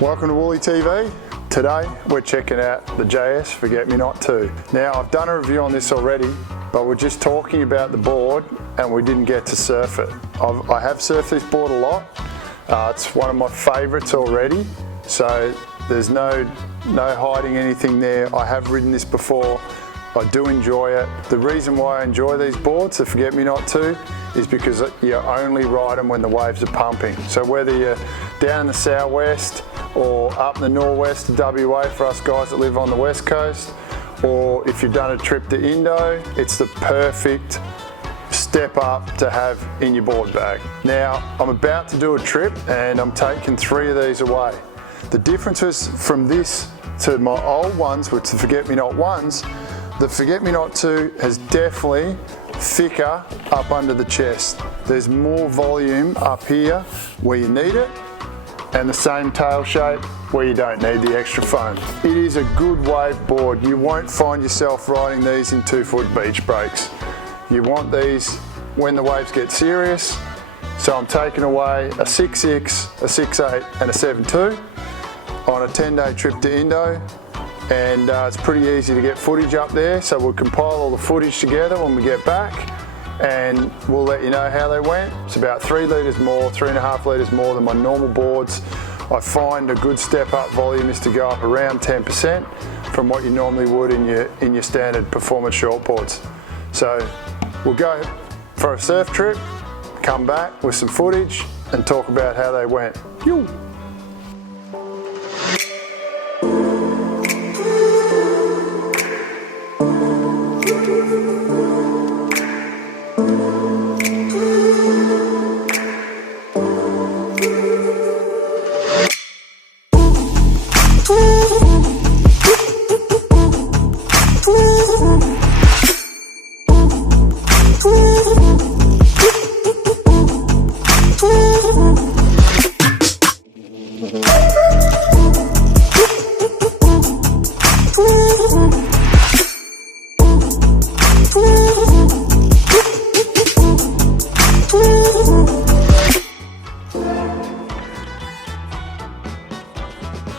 Welcome to Woolly TV. Today we're checking out the JS Forget Me Not 2. Now I've done a review on this already, but we're just talking about the board and we didn't get to surf it. I have surfed this board a lot. It's one of my favourites already, so there's no hiding anything there. I have ridden this before. I do enjoy it. The reason why I enjoy these boards, the Forget Me Not 2, is because you only ride them when the waves are pumping. So whether you're down in the southwest or up in the northwest of WA for us guys that live on the west coast, or if you've done a trip to Indo, it's the perfect step up to have in your board bag. Now, I'm about to do a trip and I'm taking 3 of these away. The differences from this to my old ones, which are the Forget Me Not 1s, the Forget Me Not 2 has definitely thicker up under the chest. There's more volume up here where you need it, and the same tail shape where you don't need the extra foam. It is a good wave board. You won't find yourself riding these in 2-foot beach breaks. You want these when the waves get serious. So I'm taking away a 6.6, a 6.8 and a 7.2 on a 10-day trip to Indo. And it's pretty easy to get footage up there, so we'll compile all the footage together when we get back and we'll let you know how they went. It's about 3 litres more, 3.5 litres more than my normal boards. I find a good step up volume is to go up around 10% from what you normally would in your standard performance short boards. So we'll go for a surf trip, come back with some footage and talk about how they went. Yoo.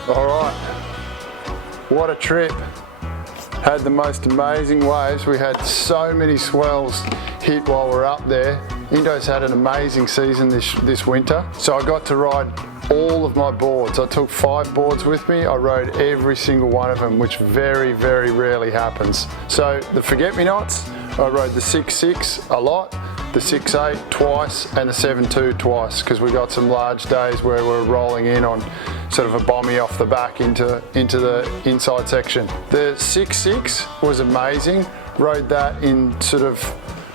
Alright, what a trip. Had the most amazing waves. We had so many swells hit while we're up there. Indo's had an amazing season this winter. So I got to ride all of my boards. I took 5 boards with me. I rode every single one of them, which very, very rarely happens. So the Forget Me Nots, I rode the 6.6 a lot, the 6.8 twice and the 7.2 twice, because we got some large days where we're rolling in on sort of a bombie off the back into the inside section. The 6.6 was amazing. Rode that in sort of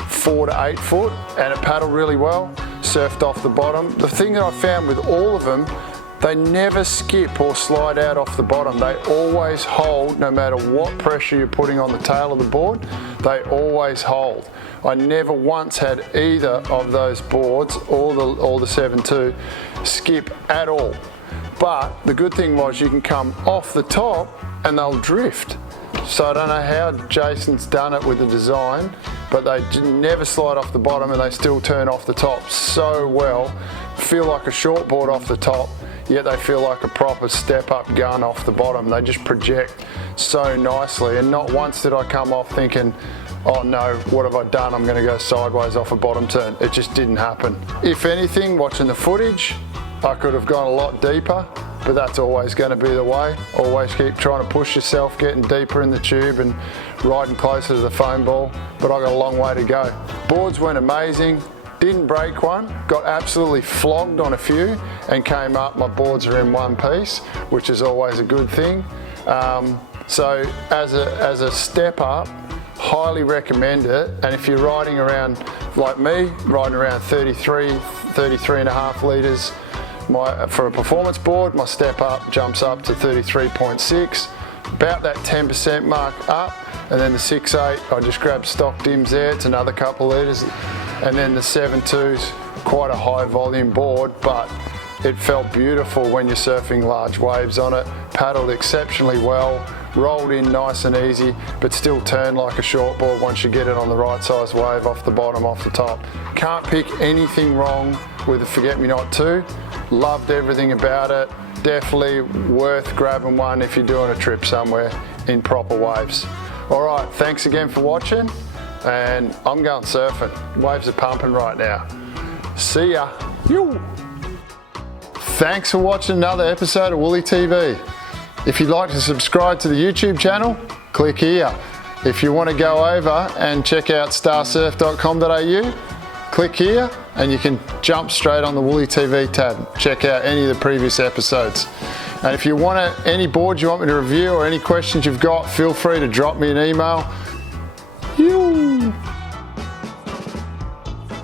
4 to 8 foot and it paddled really well, surfed off the bottom. The thing that I found with all of them, they never skip or slide out off the bottom. They always hold, no matter what pressure you're putting on the tail of the board, they always hold. I never once had either of those boards, or the 7.2, skip at all. But the good thing was you can come off the top and they'll drift. So I don't know how Jason's done it with the design, but they never slide off the bottom and they still turn off the top so well. Feel like a short board off the top, yet they feel like a proper step up gun off the bottom. They just project so nicely, and not once did I come off thinking, oh no, what have I done? I'm going to go sideways off a bottom turn. It just didn't happen. If anything, watching the footage, I could have gone a lot deeper, but that's always going to be the way. Always keep trying to push yourself, getting deeper in the tube and riding closer to the foam ball, but I got a long way to go. Boards went amazing, didn't break one, got absolutely flogged on a few and came up. My boards are in one piece, which is always a good thing. So as a step up, highly recommend it. And if you're riding around, like me, riding around 33.5 litres, for a performance board, my step up jumps up to 33.6, about that 10% mark up, and then the 6.8, I just grabbed stock dims there, it's another couple litres, and then the 7.2's quite a high volume board, but it felt beautiful when you're surfing large waves on it, paddled exceptionally well, rolled in nice and easy, but still turned like a short board once you get it on the right size wave, off the bottom, off the top. Can't pick anything wrong with the Forget-Me-Not 2. Loved everything about it. Definitely worth grabbing one if you're doing a trip somewhere in proper waves. All right, thanks again for watching, and I'm going surfing. Waves are pumping right now. See ya. Yo. Thanks for watching another episode of Woolly TV. If you'd like to subscribe to the YouTube channel, click here. If you want to go over and check out starsurf.com.au, click here and you can jump straight on the Woolly TV tab. Check out any of the previous episodes. And if you want any boards you want me to review or any questions you've got, feel free to drop me an email.